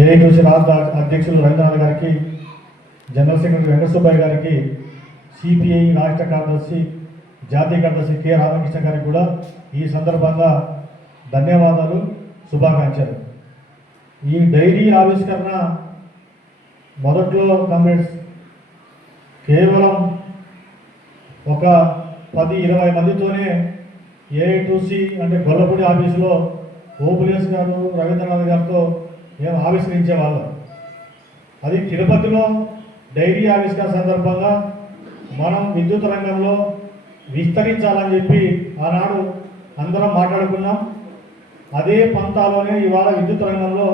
AITC రాష్ట్ర అధ్యక్షులు రవీంద్రనాథ్ గారికి, జనరల్ సెక్రటరీ వెంకట సుబ్బయ్య గారికి, సిపిఐ రాష్ట్ర కార్యదర్శి జాతీయ కార్యదర్శి కె రామకృష్ణ గారికి కూడా ఈ సందర్భంగా ధన్యవాదాలు, శుభాకాంక్షలు. ఈ డైరీ ఆవిష్కరణ మొదట్లో కామెంట్స్ కేవలం ఒక 10-20 మందితోనే ఏఐటీసీ అంటే గొల్లపూడి ఆఫీసులో ఓపులేస్ గారు రవీంద్రనాథ్ గారితో మేము ఆవిష్కరించేవాళ్ళం. అది తిరుపతిలో డైరీ ఆవిష్కరణ సందర్భంగా మనం విద్యుత్ రంగంలో విస్తరించాలని చెప్పి ఆనాడు అందరం మాట్లాడుకున్నాం. అదే పంతాలోనే ఇవాళ విద్యుత్ రంగంలో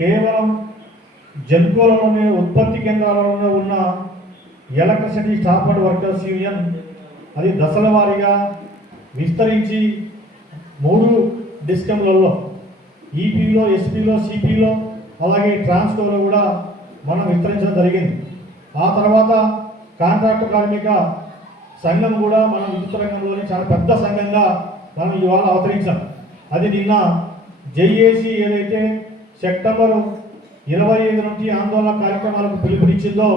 కేవలం జన్కోలలోనే ఉత్పత్తి కేంద్రాలలోనే ఉన్న electricity staff and workers union అది దశల వారీగా విస్తరించి 3 డిస్కంలలో ఈపీలో, ఎస్పీలో, సిపిలో అలాగే ట్రాన్స్కోలో కూడా మనం విస్తరించడం జరిగింది. ఆ తర్వాత కాంట్రాక్టు కార్మిక సంఘం కూడా మనం విద్యుత్ రంగంలోని చాలా పెద్ద సంఘంగా మనం ఇవాళ అవతరించాం. అది నిన్న జేఏసీ ఏదైతే సెప్టెంబర్ 25 నుంచి ఆందోళన కార్యక్రమాలకు పిలుపునిచ్చిందో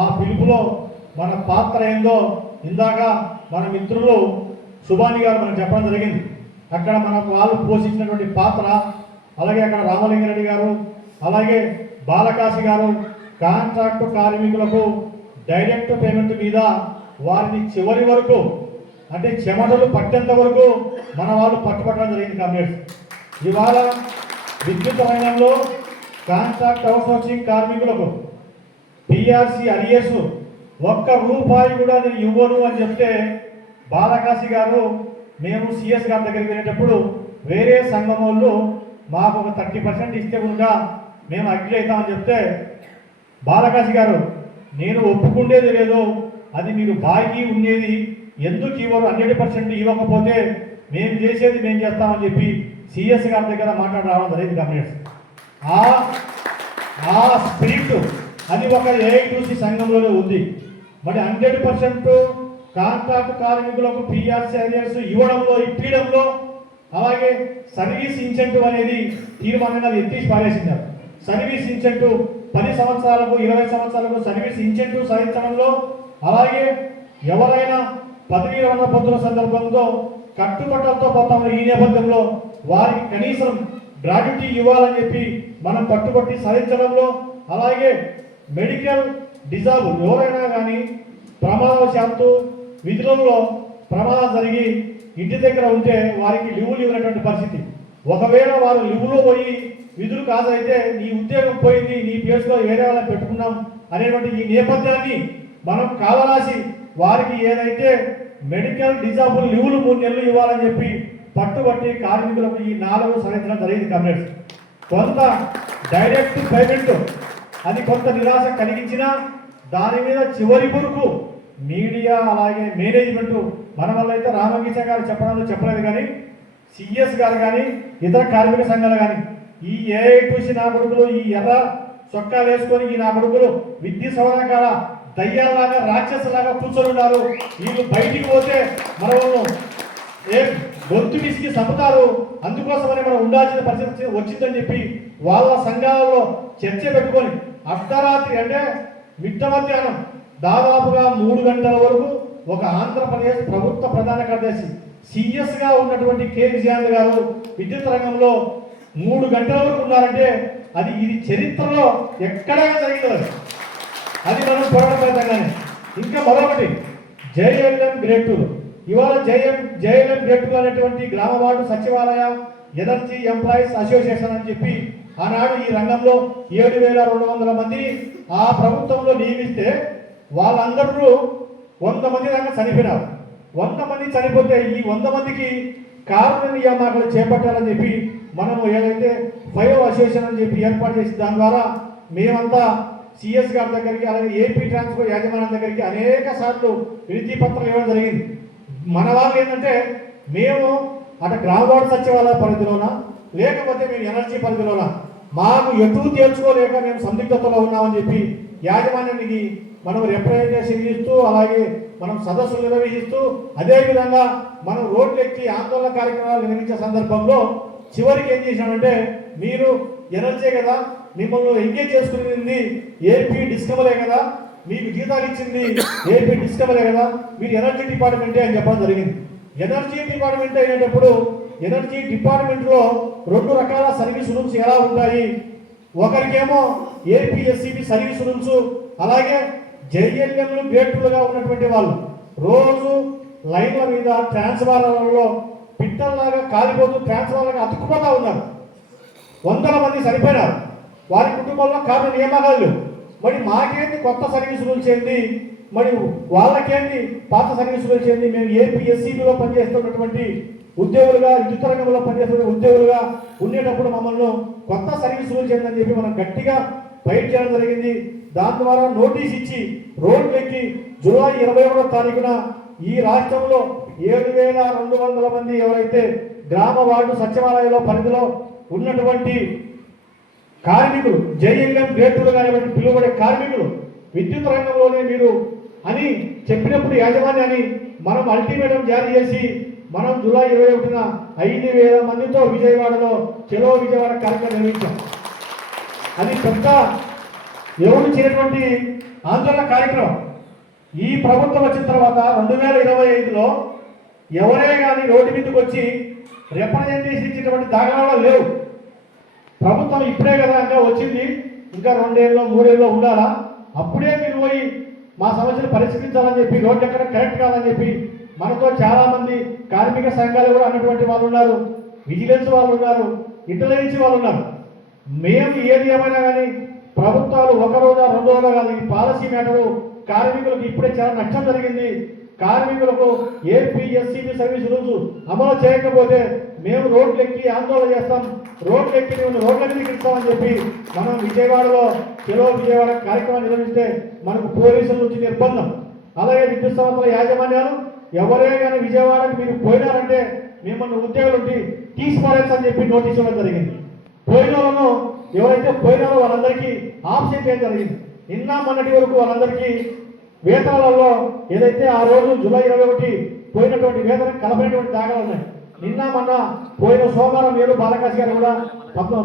ఆ పిలుపులో మన పాత్ర ఏందో ఇందాక మన మిత్రులు సుభాని గారు మనకు చెప్పడం జరిగింది. అక్కడ మనకు వాళ్ళు పోషించినటువంటి పాత్ర, అలాగే అక్కడ రామలింగారెడ్డి గారు, అలాగే బాలకాశి గారు కాంట్రాక్టు కార్మికులకు డైరెక్ట్ పేమెంట్ మీద వారిని చివరి వరకు అంటే చెమటలు పట్టేంత వరకు మన వాళ్ళు పట్టుబట్టడం జరిగింది. కామ్రేడ్స్, ఇవాళ విద్యుత్ రంగంలో కాంట్రాక్ట్ అవుట్సోర్సింగ్ కార్మికులకు పిఆర్సీ అరియర్స్ ₹1 కూడా నేను ఇవ్వను అని చెప్తే బాలకాశి గారు మేము సిఎస్ గారి దగ్గరికి వెళ్ళేటప్పుడు వేరే సంఘం వాళ్ళు మాకు ఒక 30% ఇస్తే కనుక మేము అగ్రి అవుతామని చెప్తే బాలకాశి గారు నేను ఒప్పుకుండేది లేదు, అది మీరు బాకీ ఉండేది, ఎందుకు ఇవ్వరు, 100% ఇవ్వకపోతే మేము చేసేది మేము చేస్తామని చెప్పి సిఎస్ గారి దగ్గర మాట్లాడడం జరిగింది. కమ్యూనిస్ట్ ఆ స్పిరిట్ అది ఒక ఏఐటీసీ సంఘంలోనే ఉంది. మరి 100% కాంట్రాక్ట్ కార్మికులకు పిఆర్సీ అరియర్స్ ఇవ్వడంలో, ఇప్పించడంలో, అలాగే సర్వీస్ ఇన్సెంటివ్ అనేది తీర్మానంగా ఎత్తి పారేసినారు. సర్వీస్ ఇన్సెంటివ్ 10 సంవత్సరాలకు 20 సంవత్సరాలకు సర్వీస్ ఇన్సెంటివ్ సాధించడంలో, అలాగే ఎవరైనా పదవీ విరమణ పొందుతున్న సందర్భంలో కట్టుబట్టలతో పోతాము. ఈ నేపథ్యంలో వారికి కనీసం గ్రాడ్యుటీ ఇవ్వాలని చెప్పి మనం పట్టుబట్టి సాధించడంలో, అలాగే మెడికల్ డిజాబుల్ ఎవరైనా కానీ ప్రమాదవశాత్తు విధులలో ప్రమాదం జరిగి ఇంటి దగ్గర ఉంటే వారికి లీవులు ఇవ్వనటువంటి పరిస్థితి. ఒకవేళ వారు లీవులో పోయి విధులు కాదైతే నీ ఉద్యోగం పోయింది, నీ ప్లేస్లో వేరే వాళ్ళని పెట్టుకున్నాం అనేటువంటి ఈ నేపథ్యాన్ని మనం కావరాసి వారికి ఏదైతే మెడికల్ డిజాబుల్ లీవులు 3 నెలలు ఇవ్వాలని చెప్పి పట్టుబట్టి కార్మికులకు ఈ 4 సాధించడం జరిగింది. కమ్రేడ్స్, కొంత డైరెక్ట్ పేమెంట్ అది కొంత నిరాశ కలిగించినా దాని మీద చివరి వరకు మీడియా అలాగే మేనేజ్మెంట్ మన వల్ల అయితే రామకృష్ణ గారు చెప్పలేదు కానీ సిఎస్ గారు కానీ ఇతర కార్మిక సంఘాలు కానీ ఈ ఏఐటీసీ నా కొడుకులు ఈ ఎర్ర చొక్కాలు వేసుకొని ఈ నా కొడుకులు విద్యుత్ సవరణ కాడ దయ్యాలాగా రాక్షసులాగా కూర్చొని ఉన్నారు. వీళ్ళు బయటికి పోతే మనము గొంతు విసికి చంపుతారు, అందుకోసమని మనం ఉండాల్సిన పరిస్థితి వచ్చిందని చెప్పి వాళ్ళ సంఘాలలో చర్చ పెట్టుకొని అర్ధరాత్రి అంటే మిట్ట మధ్యాహ్నం దాదాపుగా 3 గంటల వరకు ఒక ఆంధ్రప్రదేశ్ ప్రభుత్వ ప్రధాన కార్యదర్శి సిఎస్గా ఉన్నటువంటి కె విజయాంత్ గారు విద్యుత్ రంగంలో 3 గంటల వరకు ఉన్నారంటే ఇది చరిత్రలో ఎక్కడైనా జరిగింది. అది మనం పోరాటపరితంగానే. ఇంకా మరొకటి జేఎల్ఎం గ్రేడ్ 2 ఇవాళ జేఎల్ఎం గ్రేడ్ 2 అనేటువంటి గ్రామ వార్డు సచివాలయ ఎనర్జీ ఎంప్లాయీస్ అసోసియేషన్ అని చెప్పి ఆనాడు ఈ రంగంలో 7,200 మందిని ఆ ప్రభుత్వంలో నియమిస్తే వాళ్ళందరూ 100 మంది దాకా చనిపోయినారు. 100 మంది చనిపోతే ఈ 100 మందికి కారణ నియామకాలు చేపట్టాలని చెప్పి మనము ఏదైతే 5 అసోసియేషన్ అని చెప్పి ఏర్పాటు చేసి దాని ద్వారా మేమంతా సిఎస్ గారి దగ్గరికి అలాగే ఏపీ ట్రాన్స్కో యాజమాన్యం దగ్గరికి అనేక సార్లు వినతి పత్రాలు ఇవ్వడం జరిగింది. మన వాళ్ళు ఏంటంటే మేము అటు గ్రామ వార్డు సచివాలయ పరిధిలోనా లేకపోతే మేము ఎనర్జీ పరిధిలోనా మాకు ఎటు తేల్చుకోలేక మేము సందిగ్ధతలో ఉన్నామని చెప్పి యాజమాన్యానికి మనం రిప్రజెంటేషన్ ఇస్తూ అలాగే మనం సదస్సులు నిర్వహిస్తూ అదేవిధంగా మనం రోడ్లు ఎక్కి ఆందోళన కార్యక్రమాలు నిర్వహించే సందర్భంలో చివరికి ఏం చేశామంటే మీరు ఎనర్జీ కదా, మిమ్మల్ని ఎంగేజ్ చేసుకునేది ఏపీ డిస్కమలే కదా, మీకు జీతాలు ఇచ్చింది ఏపీ డిస్కమలే కదా, మీరు ఎనర్జీ డిపార్ట్మెంటే అని చెప్పడం జరిగింది. ఎనర్జీ డిపార్ట్మెంట్ అయినప్పుడు ఎనర్జీ డిపార్ట్మెంట్లో 2 రకాల సర్వీస్ రూల్స్ ఎలా ఉంటాయి, ఒకరికేమో ఏపీఎస్సిబి సర్వీస్ రూల్స్, అలాగే జేఎల్ఎంలు గ్రేట్లుగా ఉన్నటువంటి వాళ్ళు రోజు లైన్ల మీద ట్రాన్స్ఫార్మర్లలో పిట్టల్లాగా కాలిపోతూ ట్రాన్స్ఫార్మర్గా అతుక్కుపోతా ఉన్నారు. 100 మంది సరిపోయినారు. వారి కుటుంబంలో కాదు నియామకాలు. మరి మాకేంటి కొత్త సర్వీస్ రూల్స్ ఏంటి, మరి వాళ్ళకేంటి పాత సర్వీస్ రూల్స్ ఏంటి? మేము ఏపీఎస్సిబిలో పనిచేస్తున్నటువంటి ఉద్యోగులుగా, విద్యుత్ రంగంలో పనిచేస్తున్న ఉద్యోగులుగా ఉండేటప్పుడు మమ్మల్ని కొత్త సర్వీస్ రూల్స్ ఏంటని చెప్పి మనం గట్టిగా ఫైట్ చేయడం జరిగింది. దాని ద్వారా నోటీస్ ఇచ్చి రోడ్లు ఎక్కి జూలై 21వ తారీఖున ఈ రాష్ట్రంలో 7,200 మంది ఎవరైతే గ్రామ వార్డు సచివాలయంలో పరిధిలో ఉన్నటువంటి కార్మికులు, జేఎల్ఎం గ్రేటులు అనేటువంటి పిలువబడే కార్మికులు విద్యుత్ రంగంలోనే మీరు అని చెప్పినప్పుడు యాజమాన్యాన్ని మనం అల్టిమేటం జారీ చేసి మనం జూలై 21న 5,000 మందితో విజయవాడలో చెలో విజయవాడ కార్యక్రమం నిర్వహించాం. అది పెద్ద ఎవరు చేయటువంటి ఆందోళన కార్యక్రమం. ఈ ప్రభుత్వం వచ్చిన తర్వాత 2025లో ఎవరే కానీ రోడ్డు మీదకి వచ్చి రిప్రజెంటేషన్ ఇచ్చేటువంటి దాఖలాలు లేవు. ప్రభుత్వం ఇప్పుడే కదా ఇంకా వచ్చింది, ఇంకా 2 ఏళ్ళలో 3 ఏళ్ళలో ఉండాలా, అప్పుడే మీరు పోయి మా సమస్యలు పరిష్కరించాలని చెప్పి, రోడ్డు ఎక్కడ కరెక్ట్ కాదని చెప్పి మనతో చాలామంది కార్మిక సంఘాలు కూడా అన్నటువంటి వాళ్ళు ఉన్నారు, విజిలెన్స్ వాళ్ళు ఉన్నారు, ఇంటెలిజెన్స్ వాళ్ళు ఉన్నారు. మేము ఏది ఏమైనా కానీ ప్రభుత్వాలు 1 రోజా 2 రోజులు కాదు, ఈ పాలసీ మ్యాటరు కార్మికులకు ఇప్పుడే చాలా నష్టం జరిగింది. కార్మికులకు ఏపీఎస్సిబి సర్వీస్ రూల్స్ అమలు చేయకపోతే మేము రోడ్లు ఎక్కి ఆందోళన చేస్తాం, రోడ్లు ఎక్కి మేము రోడ్ల మీదకి ఇస్తామని చెప్పి మనం విజయవాడలో చెలో విజయవాడ కార్యక్రమం నిర్వహిస్తే మనకు పోలీసుల నుంచి నిర్బంధం. అలాగే విద్యుత్ సంస్థల యాజమాన్యాలు ఎవరే కానీ విజయవాడకి మీరు పోయినారంటే మిమ్మల్ని ఉద్యోగులు తీసిపారేచ్చని చెప్పి నోటీస్ ఇవ్వడం జరిగింది. పోయిన వాళ్ళను ఎవరైతే పోయినారో వాళ్ళందరికీ ఆప్షన్ చేయడం జరిగింది. నిన్న మొన్నటి వరకు వాళ్ళందరికీ వేతనాలలో ఏదైతే ఆ రోజు జూలై 21 పోయినటువంటి వేతనం కలపైనటువంటి దాఖలు ఉన్నాయి. నిన్న మొన్న పోయిన సోమవారం మీరు బాలకాశి గారు కూడా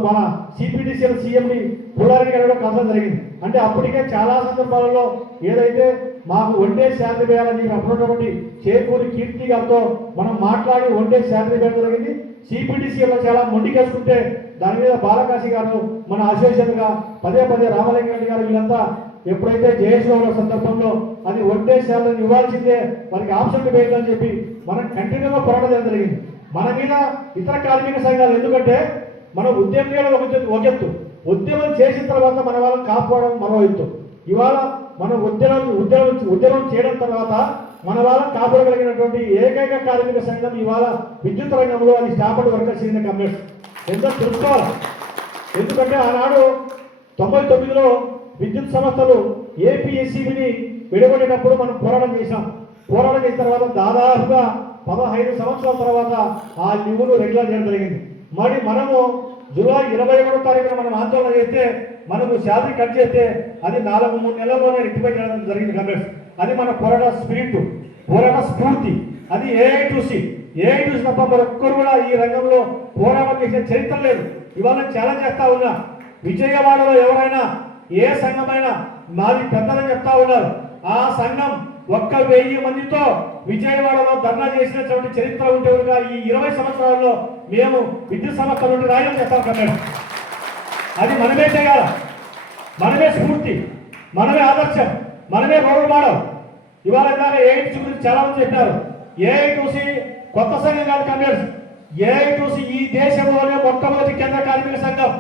మన సిపిడిసిఎల్ సీఎంని పుల్లారెడ్డి గారు కూడా కలపడం జరిగింది. అంటే అప్పటికే చాలా సందర్భాలలో ఏదైతే మాకు వన్ డే శాలరీ వేయాలని అప్పుడున్నటువంటి చేకూరి కీర్తి గారితో మనం మాట్లాడి వన్ డే శాలరీ వేయడం జరిగింది. సిపిడిసిఎల్లో చాలా మొండికేసుకుంటే దాని మీద బాలకాశి గారు మన అసోసియేషన్గా పదే రామలింగారెడ్డి గారు వీళ్ళంతా ఎప్పుడైతే జేఎస్ఓ సందర్భంలో అది వన్ డే శాలరీని ఇవ్వాల్సిందే, వారికి ఆప్షన్ వేయాలని చెప్పి మనం కంటిన్యూగా పోరాటం జరిగింది. మన మీద ఇతర కార్మిక సంఘాలు ఎందుకంటే మనం ఉద్యమం ఒక ఎత్తు, ఉద్యమం చేసిన తర్వాత మన వాళ్ళని కాపాడడం మరో ఎత్తు. ఇవాళ మనం ఉద్యమం చేయడం తర్వాత మన వాళ్ళని కాపాడగలిగినటువంటి ఏకైక కార్మిక సంఘం ఇవాళ విద్యుత్ రంగంలో అది staff and workers union commission ఎంతో తెలుసుకోవాలి. ఎందుకంటే ఆనాడు 99లో విద్యుత్ సంస్థలు ఏపీఎస్సిబిని విడగొట్టేటప్పుడు మనం పోరాటం చేశాం. పోరాటం చేసిన తర్వాత దాదాపుగా 15 సంవత్సరాల తర్వాత ఆ లీవులు రెగ్యులర్ చేయడం జరిగింది. మరి మనము జూలై 21వ తారీఖున మనం ఆందోళన చేస్తే మనకు శాలరీ కట్ చేస్తే అది 4-3 నెలల్లోనే రెక్టిఫై చేయడం జరిగింది కాంగ్రెస్. అది మన పోరాట స్పిరిట్, పోరాట స్ఫూర్తి. అది ఏఐటీసీ తప్ప మరొక్కరు కూడా ఈ రంగంలో పోరాటం చేసే చరిత్ర లేదు. ఇవాళ ఛాలెంజ్ చేస్తా ఉన్నా, విజయవాడలో ఎవరైనా ఏ సంఘమైనా మాది పెద్దలని చెప్తా ఉన్నారు. ఆ సంఘం 1,000 మందితో విజయవాడలో ధర్నా చేసినటువంటి చరిత్ర ఉంటే ఈ 20 సంవత్సరాల్లో మేము విద్యుత్ సంస్థల నుండి రాయడం చేస్తాం కన్నా. అది మనమే చేయాలి, మనమే స్ఫూర్తి, మనమే ఆదర్శం, మనమే రోల్ మోడల్. ఇవాళ ఏఐటీసీ గురించి చాలా మంది చెప్పారు. ఏఐటీసీ కొత్త సంఘం కాదు కమ్యూనిస్ట్. ఏఐటీసీ ఈ దేశంలోనే మొట్టమొదటి కేంద్ర కార్మిక సంఘం.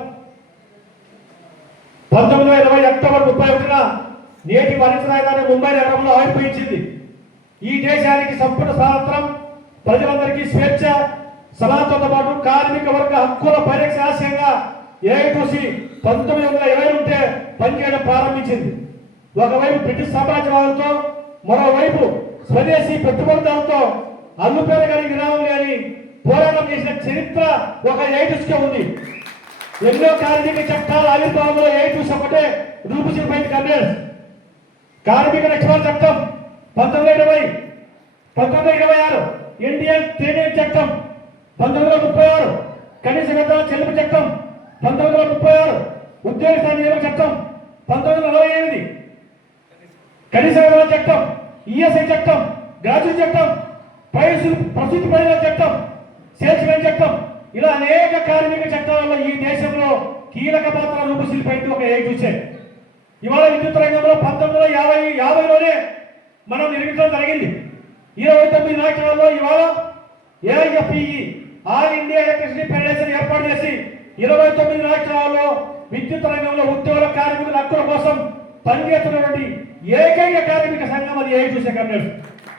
1920 అక్టోబర్ 31న నేటి వాణిజ్య రాజధాని ముంబై నగరంలో ఆవిర్భవించింది. ఈ దేశానికి సంపూర్ణ స్వాతంత్రం, ప్రజలందరికీ స్వేచ్ఛ, సమానతతో పాటు కార్మిక వర్గ హక్కుల పరిరక్షణ ఆశయంగా ఏఐటీసీ 1920 నుండే పనిచేయడం ప్రారంభించింది. ఒకవైపు బ్రిటిష్ సామ్రాజ్యవాదంతో, మరోవైపు స్వదేశీ పెట్టుబడిదారులతో అల్లుపేరగని విరామం లేని పోరాటం చేసిన చరిత్ర ఒక ఏఐటీసీకే ఉంది. ఎన్నో కార్మిక చట్టాల ఆవిర్భావంలో ఏఐటీసీ ఒకటే రూపుసిపోయింది కమ్యూనిస్ట్. కార్మిక రక్షణ చట్టం 1920, 1926 ఇండియన్ ట్రేడ్ చట్టం 1936, కనీస వేతన చెల్లింపు చట్టం 1936 ఉద్యోగ స్థాయి నియామక చట్టం, 1948 కనీస వేతన చట్టం, ఈఎస్ఐ చట్టం, గ్రాడ్యుయేట్ చట్టం, ప్రసూతి పరిణామ చట్టం, సేల్స్మెన్ చట్టం, ఇలా అనేక కార్మిక చట్టాలలో ఈ దేశంలో కీలక పాత్ర రూపశిల్పైంది ఒక ఏకూచే. ఇవాళ విద్యుత్ రంగంలో 1950లోనే మనం నిర్మించడం జరిగింది. 29 రాష్ట్రాల్లో ఇవాళ ఏఐఎఫ్ఈఈ ఆల్ ఇండియా ఎలక్ట్రిసిటీ ఫెడరేషన్ ఏర్పాటు చేసి 29 రాష్ట్రాల్లో విద్యుత్ రంగంలో ఉద్యోగ కార్మికుల హక్కుల కోసం పనిచేస్తున్నటువంటి ఏకైక కార్మిక సంఘం అది ఏఐటీసీ కమ్యూనిస్ట్.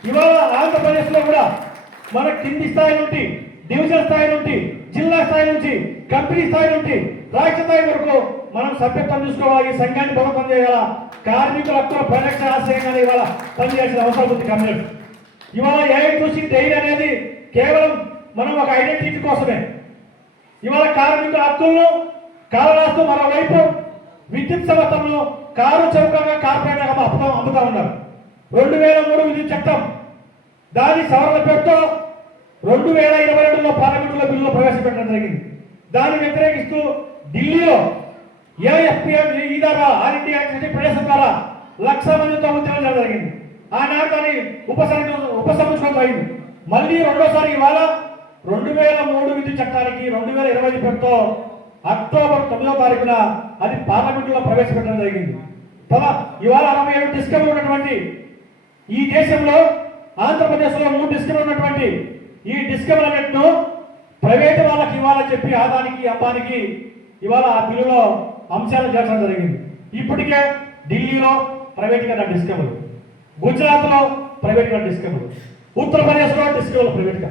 ఇవాళ ఆంధ్రప్రదేశ్లో కూడా మన కింది స్థాయి నుండి, డివిజన్ స్థాయి నుండి, జిల్లా స్థాయి నుంచి, కంపెనీ స్థాయి నుండి రాష్ట్ర స్థాయి వరకు మనం సభ్యత్వం తీసుకోవాలి. ఈ సంఘాన్ని ప్రభుత్వం చేయాల కార్మికుల హక్కుల పరిరక్షణ ఆశయంగా ఇవాళ పనిచేయాల్సిన అవసరం ఉంది కమ్యూనిస్ట్. ఇవాళ ఏఐటీసీ డైరీ అనేది కేవలం మనం ఒక ఐడెంటిటీ కోసమే. ఇవాళ కార్మికుల హక్కులను కాలరాస్తూ మరోవైపు విద్యుత్ సంస్థలను కారు చౌకగా కార్పొరేట్గా అమ్ముతా ఉన్నారు. 2003 విద్యుత్ చట్టం దాని సవరణ పేరుతో 2022లో పార్లమెంటులో బిల్లులో ప్రవేశపెట్టడం జరిగింది. దాన్ని వ్యతిరేకిస్తూ ఢిల్లీలో ఏఎఫ్పిఎం ద్వారా ఆల్ ఇండియా ఎలక్ట్రిసిటీ ఫెడరేషన్ ద్వారా 1,00,000 మందితో ఉద్యమం చేయడం జరిగింది. ఆనాడు దాన్ని ఉపసంహరించుకోవడం అయింది. మళ్ళీ రెండోసారి ఇవాళ 2003 విద్యుత్ చట్టానికి 2020 పేరుతో అక్టోబర్ 9వ తారీఖున అది పార్లమెంటులో ప్రవేశపెట్టడం జరిగింది. ఇవాళ 67 డిస్కమ్లు ఉన్నటువంటి ఈ దేశంలో ఆంధ్రప్రదేశ్లో 3 డిస్కమ్లు ఉన్నటువంటి ఈ డిస్కమ్లన్నింటిను ప్రైవేటు వాళ్ళకి ఇవ్వాలని చెప్పి ఆదానికి అంబానికి ఇవాళ ఆ బిల్లులో అంశాలు చేర్చడం జరిగింది. ఇప్పటికే ఢిల్లీలో ప్రైవేట్గా డిస్కమ్లు, గుజరాత్లో ప్రైవేట్గా డిస్కమ్లు, ఉత్తరప్రదేశ్లో డిస్కమ్లు ప్రైవేట్గా,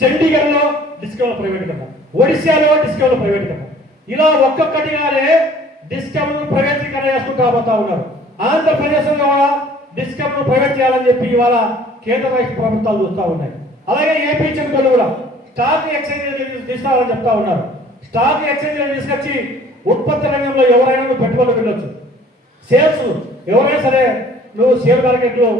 చండీగఢ్లో డిస్కమ్లు ప్రైవేట్గా, ఒడిశాలో డిస్కమ్లు ప్రైవేట్గా, ఇలా ఒక్కొక్కటిగానే డిస్కమ్ను ప్రైవేటీకరణ చేసుకుంటూ పోతా ఉన్నారు. ఆంధ్రప్రదేశ్లో కూడా డిస్కమ్ను ప్రైవేట్ చేయాలని చెప్పి ఇవాళ కేంద్ర రాష్ట్ర ప్రభుత్వాలు చూస్తూ ఉన్నాయి. అలాగే ఏపీ చెందులు కూడా స్టాక్ ఎక్స్చేంజ్ తీసుకోవాలని చెప్తా ఉన్నారు. స్టాక్ ఎక్స్చేంజ్ తీసుకొచ్చి ఉత్పత్తి రంగంలో ఎవరైనా నువ్వు పెట్టుబడులు వెళ్ళొచ్చు. సేల్స్ ఎవరైనా సరే నువ్వు షేర్ మార్కెట్లో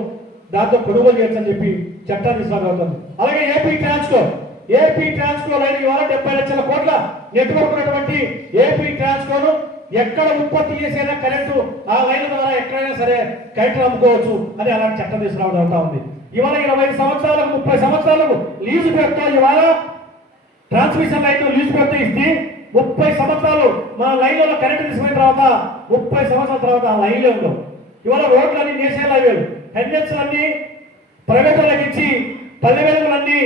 దాంతో కొనుగోలు చేయొచ్చు అని చెప్పి చట్టాన్ని తీసుకురాగలుగుతుంది. అలాగే ఏపీ ట్రాన్స్కో లైన్ ఇవాళ 70 లక్షల కోట్ల నెట్వర్క్ ఉన్నటువంటి ఏపీ ట్రాన్స్కోను ఎక్కడ ఉత్పత్తి చేసేనా కరెంటు ఆ లైన్ ద్వారా ఎక్కడైనా సరే కరెంటు అమ్ముకోవచ్చు అని అలాంటి చట్టం తీసుకురావడం జరుగుతూ ఉంది. ఇవాళ 25 సంవత్సరాలకు 30 సంవత్సరాలకు లీజు పెడతా ఇవాళ ట్రాన్స్మిషన్ లైన్ లీజు పెడితే ఇస్తే 30 సంవత్సరాలు మన లైన్లలో కరెంటు తీసుకున్న తర్వాత 30 సంవత్సరాల తర్వాత ఆ లైన్లే ఉండవు. ఇవాళ రోడ్లన్నీ నేషనల్ హైవేలు, హెన్హెచ్లన్నీ ప్రైవేట్ వాళ్ళకి ఇచ్చి, పల్లె వెలుగులన్నీ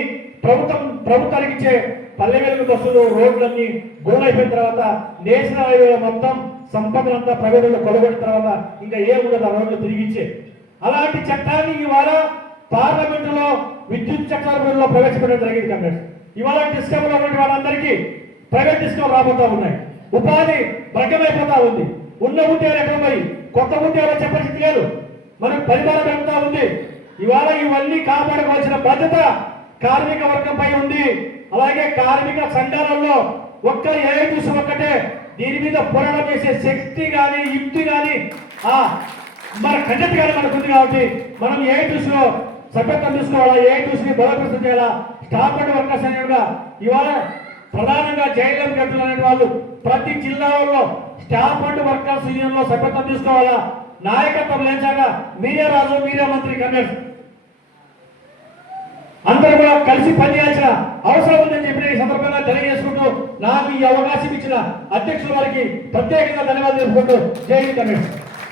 ప్రభుత్వానికి ఇచ్చే పల్లె వెలుగు బస్సులు రోడ్లన్నీ గోల్ అయిపోయిన తర్వాత నేషనల్ హైవే మొత్తం సంపదలంతా ప్రైవేట్లో కొలబెట్టిన తర్వాత ఇంకా ఏముండదు ఆ రోడ్లు తిరిగిచ్చే. అలాంటి చట్టాన్ని ఇవాళ పార్లమెంటులో విద్యుత్ చట్టాల బిల్లులో ప్రవేశపెట్టడం జరిగింది కాంగ్రెస్. ఇవాళ డిస్కమ్లో ఉన్న వాళ్ళందరికీ ప్రైవేట్ డిస్కమ్ రాబోతా ఉన్నాయి. ఉపాధి భ్రగమైపోతా ఉంది. ఉన్న ఉద్యోగాలు ఎక్కడ పోయి కొత్త ఉద్యోగాలు వచ్చే పరిస్థితి లేదు. మనకు పరిమాణం పెరుగుతూ ఉంది. ఇవాళ ఇవన్నీ కాపాడుకోవాల్సిన బాధ్యత కార్మిక వర్గంపై ఉంది. అలాగే కార్మిక సంఘాలలో ఒక్క ఏఐటీసీ ఒక్కటే దీని మీద పోరాటం చేసే శక్తి కానీ యుక్తి కానీ మన ఖండిత కానీ మనకు ఉంది. కాబట్టి మనం ఏఐటీసీలో సభ్యత్వం తీసుకోవాలా, ఏఐటీసీని బలోపేతం చేయాలా. స్టాఫ్ అండ్ వర్కర్స్ అనేవిగా ఇవాళ ప్రధానంగా జైలం గట్టులు అనే వాళ్ళు ప్రతి జిల్లాలో స్టాఫ్ అండ్ వర్కర్స్ యూనియన్లో సభ్యత్వం తీసుకోవాలా. నాయకత్వం లేచాక మీరే రాజు, మీరే మంత్రి కన్వర్స్ అందరూ కూడా కలిసి పనిచేయాల్సిన అవసరం ఉందని చెప్పి ఈ సందర్భంగా తెలియజేసుకుంటూ నాకు ఈ అవకాశం ఇచ్చిన అధ్యక్షుల వారికి ప్రత్యేకంగా ధన్యవాదాలు తెలుపుకుంటూ జై హింద్ కన్వర్స్.